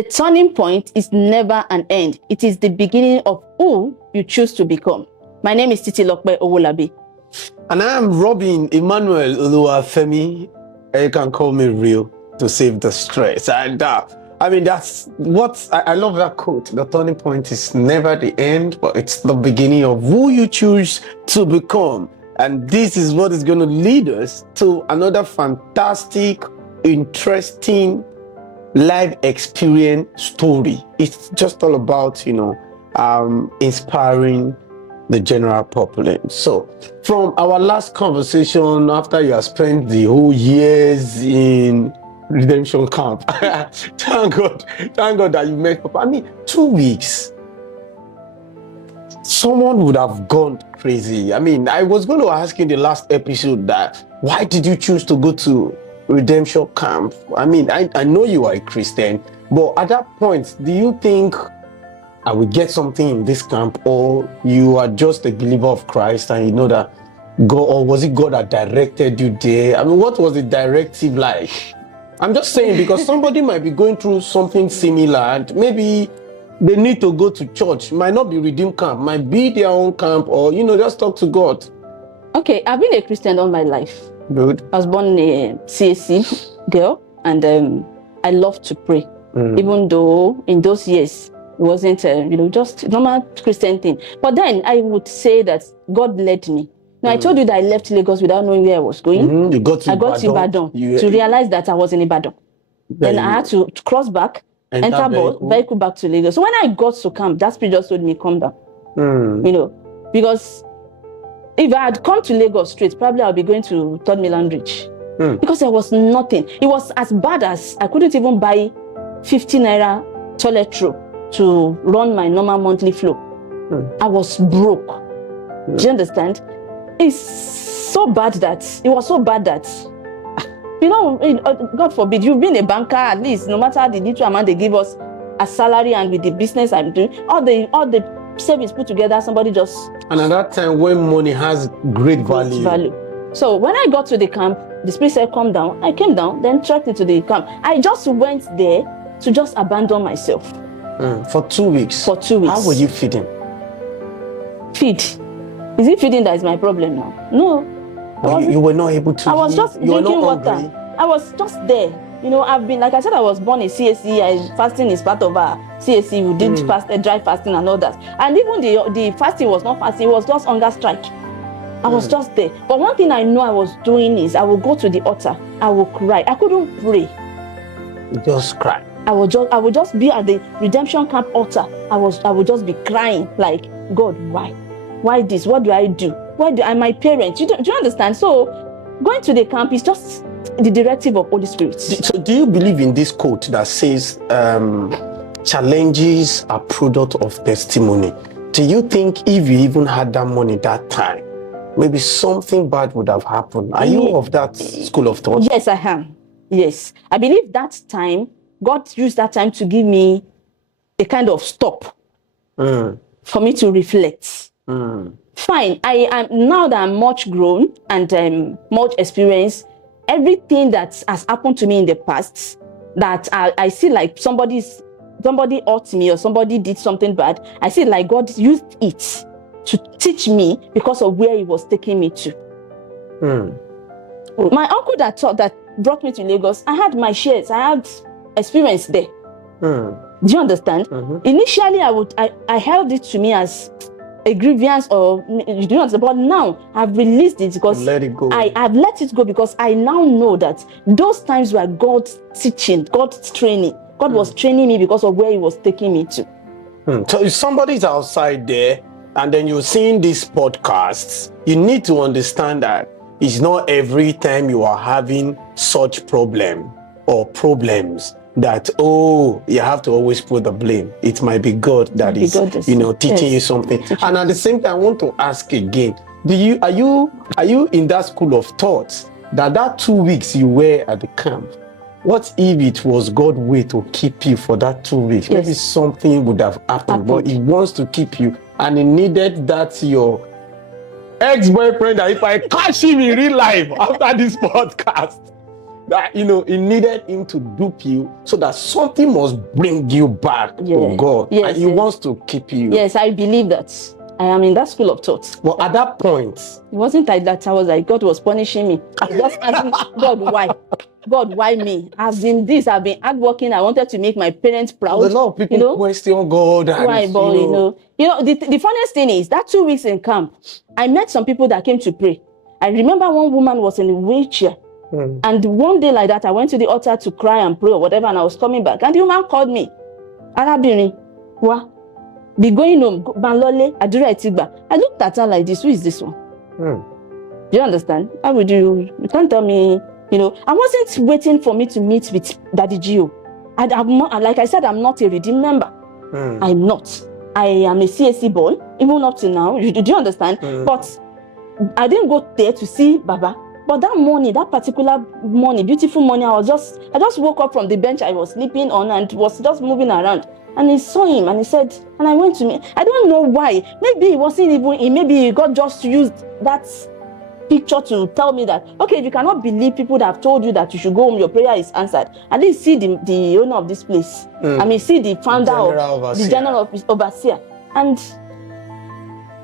The turning point is never an end. It is the beginning of who you choose to become. My name is Titilope Owolabi. And I am Robin Emmanuel Oluwafemi. You can call me Real to save the stress. And that's what I love that quote. The turning point is never the end, but it's the beginning of who you choose to become. And this is what is going to lead us to another fantastic, interesting life experience story. It's just all about, inspiring the general populace. So from our last conversation, after you have spent the whole years in redemption camp, thank God that you met Papa. 2 weeks. Someone would have gone crazy. I was going to ask you in the last episode that why did you choose to go to redemption camp? I know you are a Christian, but at that point, do you think I will get something in this camp, or you are just a believer of Christ and you know that God, or was it God that directed you there? What was the directive like? I'm just saying, because somebody might be going through something similar and maybe they need to go to church. Might not be redeemed camp, might be their own camp, or just talk to God. Okay, I've been a Christian all my life. Good. I was born a CAC girl, and I love to pray. Even though in those years it wasn't just normal Christian thing. But then I would say that God led me. Now I told you that I left Lagos without knowing where I was going. You got to I got to Ibadan to realize that I was in Ibadan. Then I had to cross back, enter vehicle back to Lagos. So when I got to camp, that spirit just told me, calm down. Because if I had come to Lagos straight, probably I'll be going to Third Milan Bridge. Because there was nothing. It was as bad as I couldn't even buy 50 naira toilet roll to run my normal monthly flow. I was broke. Do you understand? It was so bad that, God forbid, you've been a banker at least, no matter the little amount they give us as salary, and with the business I'm doing, all the savings put together, somebody just... And at that time when money has great value. So when I got to the camp, the spirit said, come down. I came down, then trekked into the camp. I just went there to just abandon myself. For 2 weeks? For 2 weeks. How were you feeding? Feed? Is it feeding that is my problem now? No. You were not able to. I was just drinking water. I was just there. I've been, like I said, I was born in CAC. Fasting is part of our CAC. We did dry fasting and all that. And even the fasting was not fasting, it was just hunger strike. I was just there. But one thing I know I was doing is I would go to the altar. I would cry. I couldn't pray. Just cry. I would just be at the redemption camp altar. I would just be crying like, God, why? Why this? What do I do? Why do I, my parents? Do you understand? So going to the camp is just the directive of Holy Spirit. So do you believe in this quote that says challenges are product of testimony? Do you think if you even had that money that time, maybe something bad would have happened? Are you of that school of thought? Yes, I am. Yes. I believe that time, God used that time to give me a kind of stop for me to reflect. Fine. I am, now that I'm much grown and much experienced, everything that has happened to me in the past, that I see like somebody hurt me or somebody did something bad, I see like God used it to teach me because of where He was taking me to. My uncle that brought me to Lagos, I had my shares, I had experience there. Do you understand? Initially, I held it to me as a grievance, or you do not, but now I've released it because let it go. I've let it go because I now know that those times were God's teaching, God's training. God was training me because of where He was taking me to. So if somebody's outside there and then you're seeing these podcasts, you need to understand that it's not every time you are having such problem or problems that you have to always put the blame. It might be God that is teaching you something. And at the same time, I want to ask again, are you in that school of thought that 2 weeks you were at the camp, what if it was God's way to keep you for that 2 weeks? Yes. Maybe something would have happened, but He wants to keep you, and He needed that your ex-boyfriend, that if I catch him in real life after this podcast, that, you know, he needed him to dupe you so that something must bring you back to God. Yes, and he wants to keep you. Yes, I believe that. I am in that school of thought. Well, at that point, it wasn't like that. I was like, God was punishing me. I was just asking God, why? God, why me? I've been hardworking. I wanted to make my parents proud. A lot of people question God. And, why, but the funniest thing is that 2 weeks in camp, I met some people that came to pray. I remember one woman was in a wheelchair. And one day like that, I went to the altar to cry and pray or whatever, and I was coming back. And the woman called me. Arabini, what? Be going home, Banlole, Adura Etigba. I looked at her like this. Who is this one? Do you understand? How would you can't tell me, I wasn't waiting for me to meet with Daddy Gio. Like I said, I'm not a redeemed member. I'm not. I am a CSC born, even up to now. Do you understand? But I didn't go there to see Baba. But that morning, that particular morning, beautiful morning, I just woke up from the bench I was sleeping on and was just moving around. And he saw him and he said, and I went to me. I don't know why. Maybe it wasn't even him. Maybe God just used that picture to tell me that, okay, if you cannot believe people that have told you that you should go home, your prayer is answered. I didn't see the owner of this place. I mean, see the founder the general overseer. And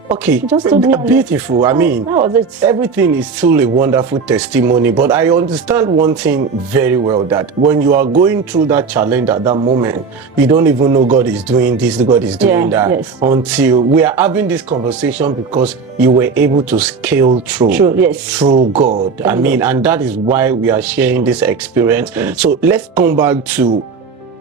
okay, just told me beautiful. I mean, that was it. Everything is still a wonderful testimony, but I understand one thing very well, that when you are going through that challenge at that moment, you don't even know God is doing this, God is doing that, until we are having this conversation because you were able to scale through God. I mean, and that is why we are sharing this experience. So let's come back to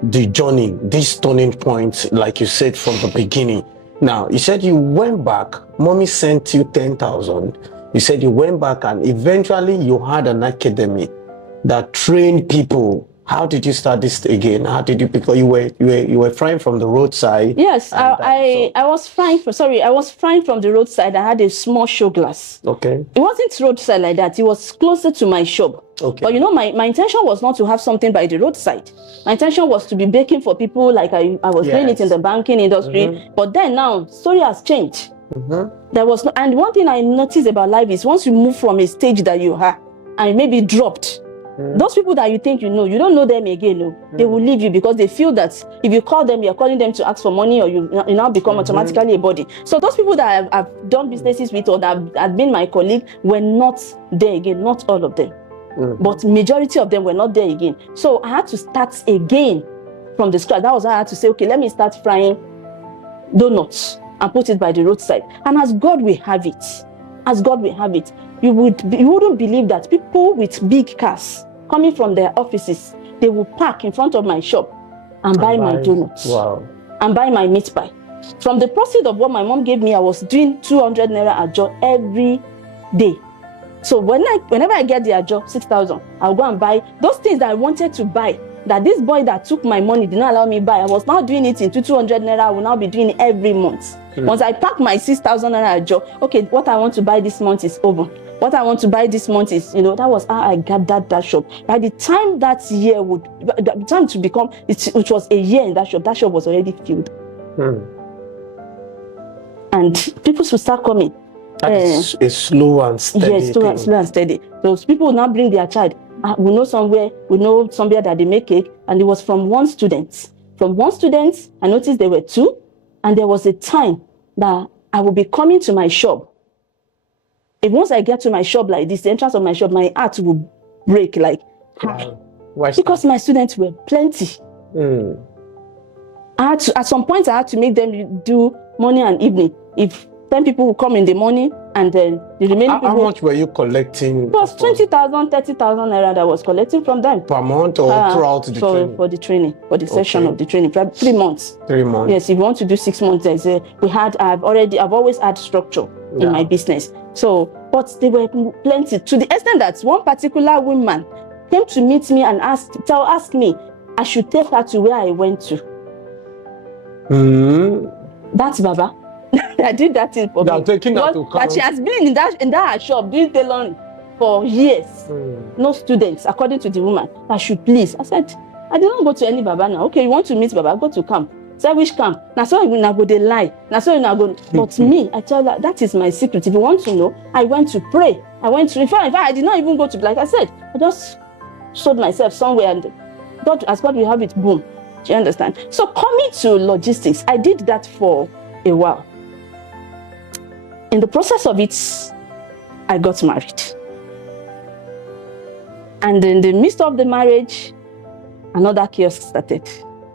the journey, this turning point, like you said from the beginning. Now, you said you went back, mommy sent you 10,000. You said you went back and eventually you had an academy that trained people. How did you start this again? How did you, because you were frying from the roadside? Yes, I was frying from the roadside. I had a small show glass. Okay. It wasn't roadside like that. It was closer to my shop. Okay. But my intention was not to have something by the roadside. My intention was to be baking for people, like I was doing it in the banking industry. But then now, story has changed. There was and one thing I noticed about life is once you move from a stage that you are and maybe dropped, those people that you think you don't know them again. They will leave you because they feel that if you call them, you're calling them to ask for money, or you now become automatically a body. So those people that I've done businesses with or that have been my colleague were not there again. Not all of them. But majority of them were not there again. So I had to start again from the scratch. That was how I had to say, okay, let me start frying donuts and put it by the roadside. And as God will have it, you wouldn't believe that people with big cars coming from their offices, they will park in front of my shop and buy my donuts. Wow. And buy my meat pie. From the proceeds of what my mom gave me, I was doing 200 naira a job every day. So whenever I get the ajo, 6,000, I'll go and buy those things that I wanted to buy, that this boy that took my money did not allow me to buy. I was now doing it into 200 naira. I will now be doing it every month. Once I pack my 6,000 naira ajo, okay, what I want to buy this month is over. What I want to buy this month is, that was how I got that shop. By the time that year it was a year in that shop was already filled. And people should start coming. It's a slow and steady. Yes, slow and steady. Those people will now bring their child. We know somewhere that they make cake, and it was from one student. From one student, I noticed there were two, and there was a time that I will be coming to my shop. If once I get to my shop like this, the entrance of my shop, my heart will break like, because my students were plenty. At some point, I had to make them do morning and evening. If 10 people will come in the morning, and then the remaining people. How much were you collecting? It was 20,000, 30,000 naira that I was collecting from them. Per month or throughout the training? For the training, for the session of the training, 3 months. 3 months. Yes, if you want to do 6 months, I've always had structure in my business. So, but they were plenty, to the extent that one particular woman came to meet me and asked me, I should take her to where I went to. That's Baba. I did that thing for me. Taking her to but she has been in that shop doing tailoring for years. No students, according to the woman. I should please. I said, I did not go to any Baba now. Okay, you want to meet Baba? Go to camp. Say which camp? Now so you now go they lie. Now so you now go. But me, I tell her that is my secret. If you want to know, I went to pray. In fact, I did not even go to, like I said, I just sold myself somewhere, and as God will have it, boom. Do you understand? So coming to logistics, I did that for a while. In the process of it, I got married. And in the midst of the marriage, another kiosk started.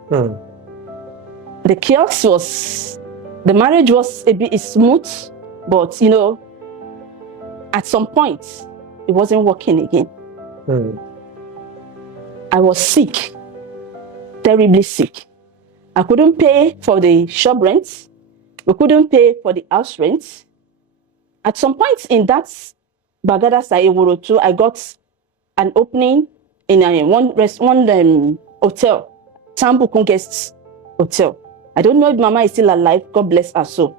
The kiosk the marriage was a bit smooth, but at some point, it wasn't working again. I was sick, terribly sick. I couldn't pay for the shop rent. We couldn't pay for the house rent. At some point in that Bagada Sayeworo too, I got an opening in one hotel, Tambukun Guest Hotel. I don't know if Mama is still alive. God bless her soul.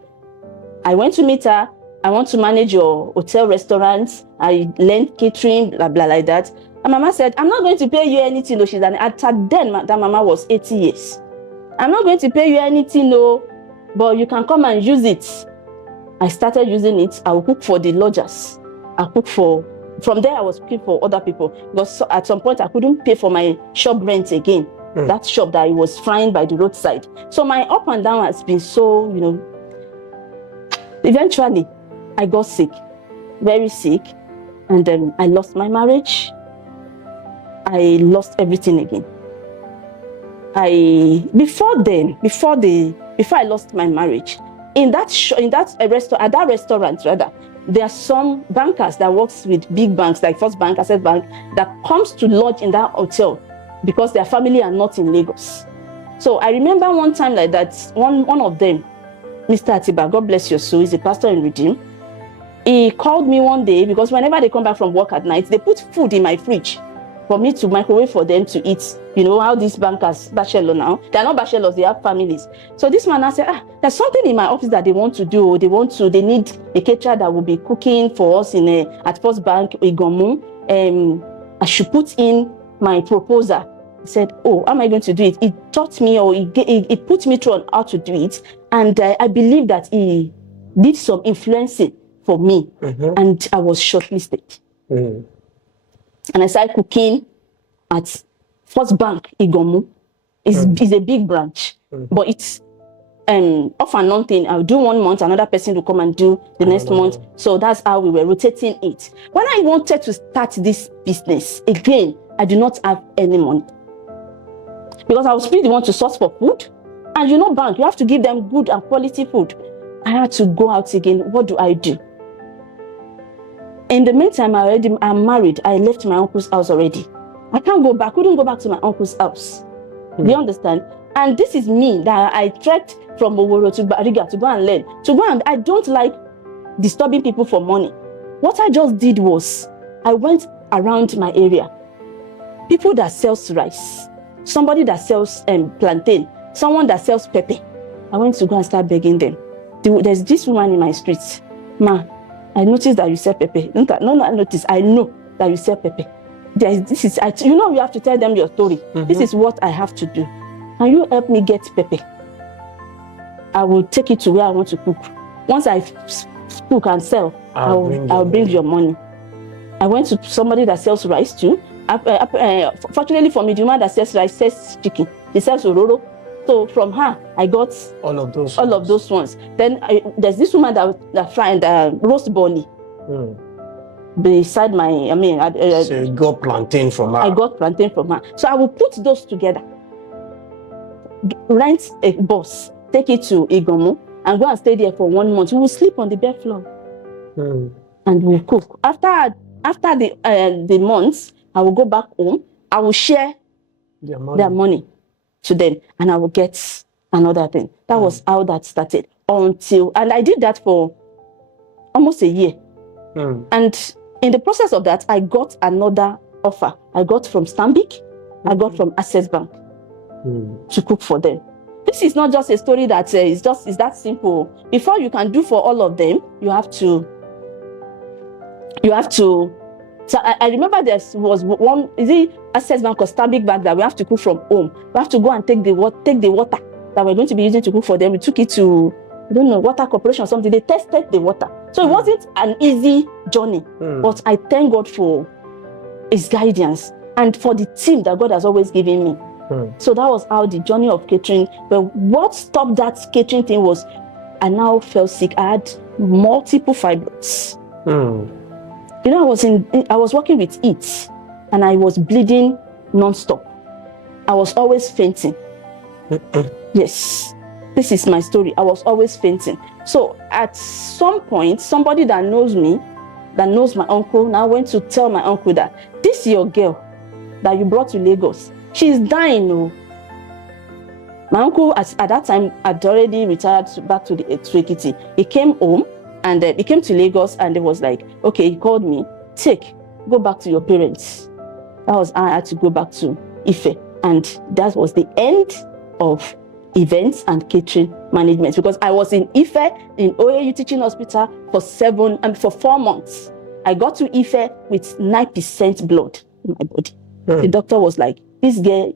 I went to meet her. I want to manage your hotel restaurants. I learned catering, blah, blah, like that. And Mama said, I'm not going to pay you anything. No, she's at then, that Mama was 80 years. I'm not going to pay you anything, no, but you can come and use it. I started using it. I will cook for the lodgers. From there, I was cooking for other people. Because at some point, I couldn't pay for my shop rent again. That shop that I was frying by the roadside. So my up and down has been so, Eventually, I got sick, very sick. And then I lost my marriage. I lost everything again. Before I lost my marriage, at that restaurant, there are some bankers that works with big banks like First Bank, Access Bank, that comes to lodge in that hotel because their family are not in Lagos. So I remember one time like that, one of them, Mr. Atiba, God bless your soul, he's a pastor in Redeem. He called me one day because whenever they come back from work at night, they put food in my fridge for me to microwave for them to eat. You know how these bankers, bachelor now, they are not bachelors, they have families. So this man, I said, there's something in my office that they want to do. They need a caterer that will be cooking for us at First Bank, Igomu. I should put in my proposal. He said, how am I going to do it? He taught me, or he put me through on how to do it. And I believe that he did some influencing for me. And I was shortlisted. And I started cooking at First Bank, Igomu. It's a big branch, but it's off and on thing. I'll do 1 month, another person will come and do the next month. So that's how we were rotating it. When I wanted to start this business, again, I do not have any money. Because I was really the one to source for food. And bank, you have to give them good and quality food. I had to go out again. What do I do? In the meantime, I'm married. I left my uncle's house already. I can't go back. Couldn't go back to my uncle's house. Do you understand? And this is me that I trekked from Oworo to Bariga to go and learn. I don't like disturbing people for money. What I just did was, I went around my area. People that sells rice, somebody that sells plantain, someone that sells pepper. I went to go and start begging them. There's this woman in my street. Ma, I noticed that you sell pepper. No, I noticed. I know that you sell pepper. You have to tell them your story. This is what I have to do. Can you help me get pepper? I will take it to where I want to cook. Once I cook and sell, I'll bring your money. I went to somebody that sells rice too. Fortunately for me, the woman that sells rice sells chicken. She sells ororo. So from her, I got all of those ones. Then there's this woman that fried roast bunny. Beside so you got plantain from her. I got plantain from her. So I will put those together. Rent a bus, take it to Igomu, and go and stay there for 1 month. We will sleep on the bare floor. And we'll cook. After the months, I will go back home. I will share their money to them, and I will get another thing. That was how that started. And I did that for almost a year. And in the process of that, I got another offer. I got from Stanbic, I got from Access Bank to cook for them. This is not just a story that is that simple. Before you can do for all of them, you have to. So I remember there was one, is it Access Bank or Stanbic Bank, that we have to cook from home. We have to go and take the water that we're going to be using to cook for them. We took it to, I don't know, Water Corporation or something. They tested the water. So it wasn't an easy journey. But I thank God for his guidance. and for the team that God has always given me. So that was how the journey of catering. But what stopped that catering thing was I now fell sick. I had multiple fibroids. You know, I was working with it, and I was bleeding non-stop. I was always fainting. Yes, this is my story. I was always fainting. So at some point, somebody that knows me, that knows my uncle, now went to tell my uncle that this your girl that you brought to Lagos, she's dying. Oh. My uncle at that time had already retired back to Ekiti. He came home and he came to Lagos, and it was like, okay, he called me, go back to your parents. That was how I had to go back to Ife, and that was the end of events and catering management, because I was in Ife in OAU Teaching Hospital for 4 months. I got to Ife with 9% blood in my body. The doctor was like, this girl,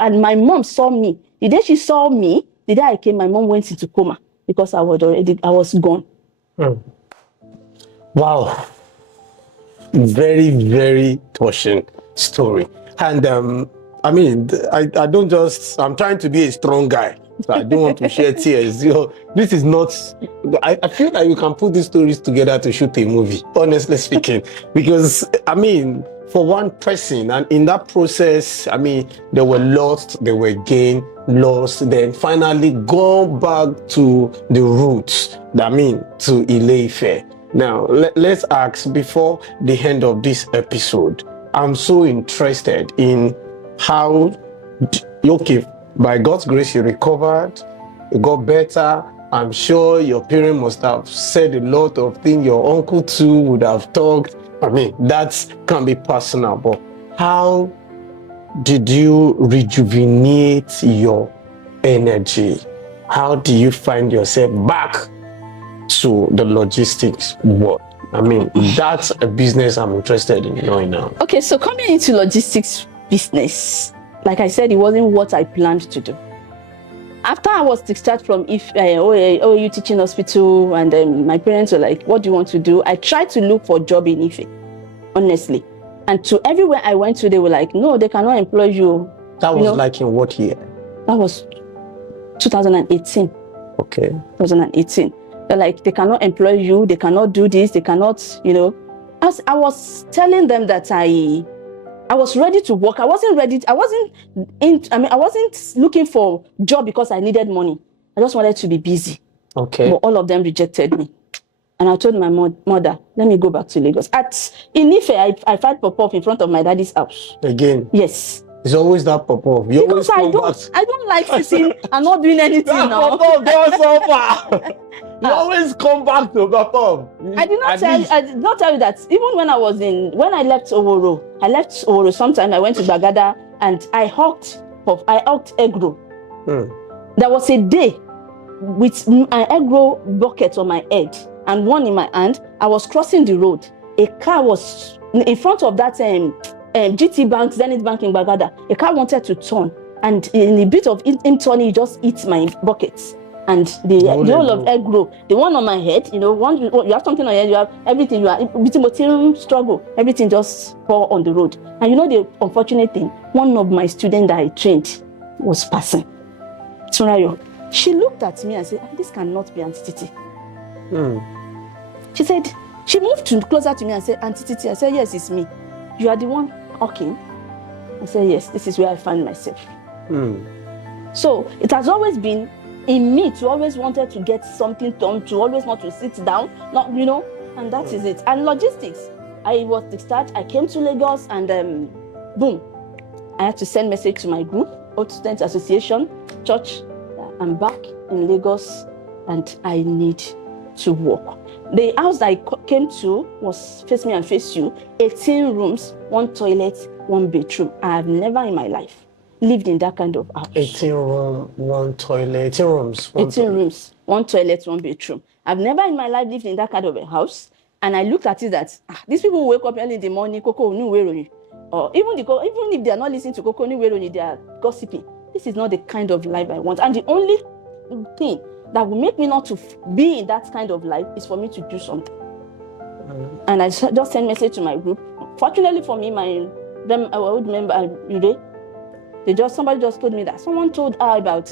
and my mom saw me. The day she saw me, the day I came, my mom went into coma because I was gone. Wow. Very, very touching story. And I mean, I'm trying to be a strong guy. So I don't want to share tears. You know, this is not, I feel like you can put these stories together to shoot a movie, honestly speaking. Because, I mean, for one person, and in that process, I mean, they were lost, they were gained, lost, then finally go back to the roots, I mean, to Ile-Ife. Now, let's ask, before the end of this episode, I'm so interested in how, okay, by God's grace, you recovered, you got better. I'm sure your parents must have said a lot of things. Your uncle too would have talked. I mean, that can be personal, but how did you rejuvenate your energy? How do you find yourself back to the logistics world? I mean, that's a business I'm interested in knowing now. Okay, so coming into logistics business, like I said, it wasn't what I planned to do. After I was discharged from OAU Teaching Hospital, and my parents were like, what do you want to do? I tried to look for a job in Ife, honestly. And to everywhere I went to, they were like, no, they cannot employ you. That was like in what year? That was 2018. Okay. 2018. They're like, they cannot employ you, they cannot do this, they cannot, you know. As I was telling them that I was ready to work. I wasn't looking for a job because I needed money. I just wanted to be busy. Okay. But all of them rejected me. And I told my mother, let me go back to Lagos. In Ife, I fight pop-off in front of my daddy's house. Again? Yes. It's always that pop-off. Because I don't like sitting and not doing anything now. Pop-off goes so far. You always come back to pop-off. I did not tell you that even when I left Oworo sometime, I went to Bagada and I hawked egg roll. There was a day with an egg roll bucket on my head and one in my hand. I was crossing the road. A car was in front of that GT Bank, Zenith Bank in Bagada. A car wanted to turn, and in a bit of him turning, he just hit my bucket. And the whole of egg roll, the one on my head, you know, you have something on your head, you have everything, you are between struggle, everything just pour on the road. And you know the unfortunate thing, one of my students that I trained was passing. Tsunayo. She looked at me and said, this cannot be Auntie Titi. She said, she moved closer to me and said, Auntie Titi. I said, yes, it's me. You are the one hawking? I said, yes, this is where I find myself. So it has always been in me to always wanted to get something done, to always want to sit down, not, you know, and that is it. And logistics, I was discharged, I came to Lagos, and boom, I had to send message to my group, Old Students Association, church. I'm back in Lagos and I need to work. The house that I came to was face me and face you, 18 rooms, 1 toilet, 1 bedroom. I have never in my life lived in that kind of house. 18 rooms, 1 toilet, 18 rooms, 18 rooms, 1 toilet, 1 bedroom. I've never in my life lived in that kind of a house. And I looked at it that these people who wake up early in the morning, Coco, or even if they are not listening to Coco, they are gossiping. This is not the kind of life I want. And the only thing that will make me not to be in that kind of life is for me to do something. And I just sent message to my group. Fortunately for me, my I would remember, you know, somebody just told me that someone told her about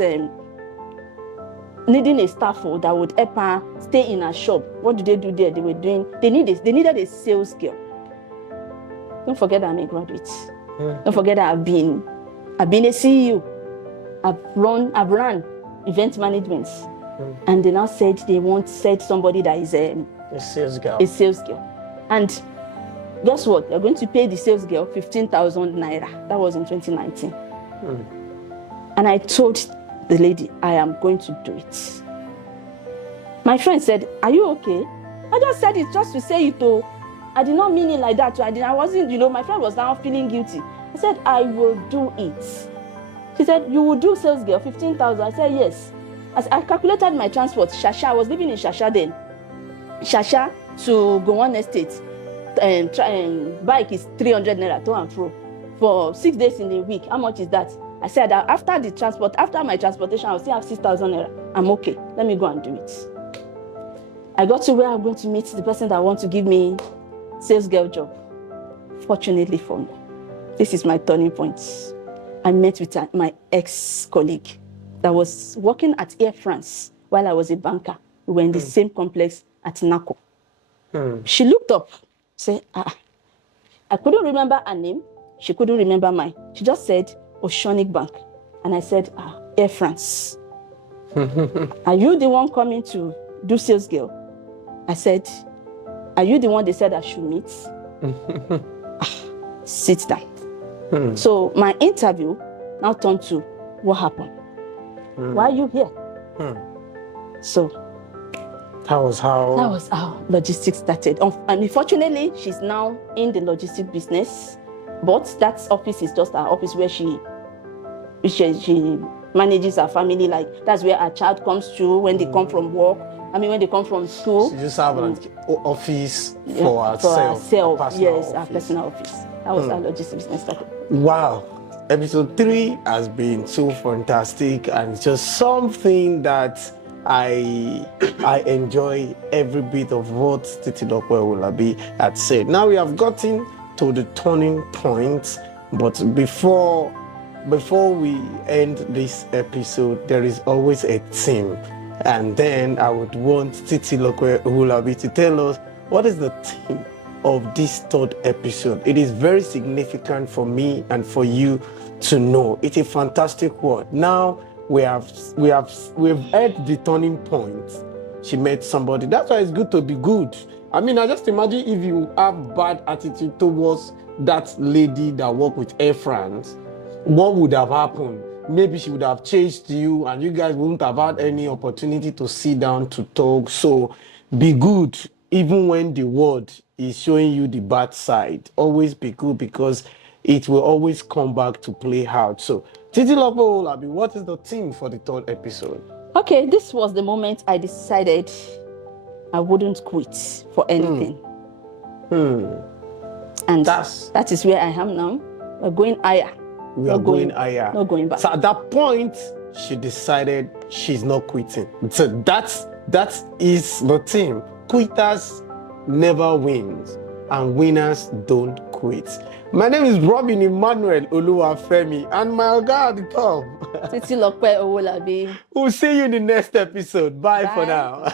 needing a staff that would help her stay in her shop. What do they do there? They needed a sales girl. Don't forget that I'm a graduate. Don't forget that I've been a CEO. I've run event management. And they now said they said somebody that is a sales girl. And guess what? They're going to pay the sales girl 15,000 naira. That was in 2019. And I told the lady, I am going to do it. My friend said, are you okay? I just said it just to say it though. I did not mean it like that. I wasn't, my friend was now feeling guilty. I said, I will do it. She said, you will do sales girl, 15,000. I said, yes. As I calculated my transport, Shasha, I was living in Shasha then. Shasha to Gowon Estate. Bike is 300 naira to and fro. For 6 days in a week, how much is that? I said that after my transportation, I'll still have 6,000 naira. I'm okay. Let me go and do it. I got to where I'm going to meet the person that wants to give me sales girl job. Fortunately for me, this is my turning point. I met with my ex-colleague that was working at Air France while I was a banker. We were in the same complex at NACO. She looked up, said, I couldn't remember her name. She couldn't remember mine. She just said, Oceanic Bank. And I said, Air France. Are you the one coming to do sales girl? I said, are you the one they said I should meet? Sit down. So my interview now turned to what happened. Why are you here? So that was how logistics started. And unfortunately, she's now in the logistics business, but that office is just her office where she manages her family. Like that's where her child comes to when they come from work. When they come from school. She just have an office for herself. Yes, her personal office. That was how logistics business started. Wow. Episode 3 has been so fantastic and just something that I enjoy every bit of what Titilope Owolabi had said. Now we have gotten to the turning point, but before we end this episode, there is always a theme. And then I would want Titilope Owolabi to tell us what is the theme of this 3rd episode. It is very significant for me and for you to know. It's a fantastic one. Now we've heard the turning point. She met somebody. That's why it's good to be good. I just imagine if you have bad attitude towards that lady that worked with Air France, what would have happened? Maybe she would have chased you and you guys wouldn't have had any opportunity to sit down to talk. So be good even when the world is showing you the bad side. Always be good because it will always come back to play out. So Titilope Owolabi, what is the theme for the 3rd episode? Okay, this was the moment I decided I wouldn't quit for anything. And that is where I am now. We're going higher. We are going higher. Not going back. So at that point, she decided she's not quitting. So that is the theme. Quitters never wins, and winners don't quit. My name is Robin Emmanuel Oluwafemi, and my oga at the top, Titilope Owolabi. We'll see you in the next episode. Bye. For now.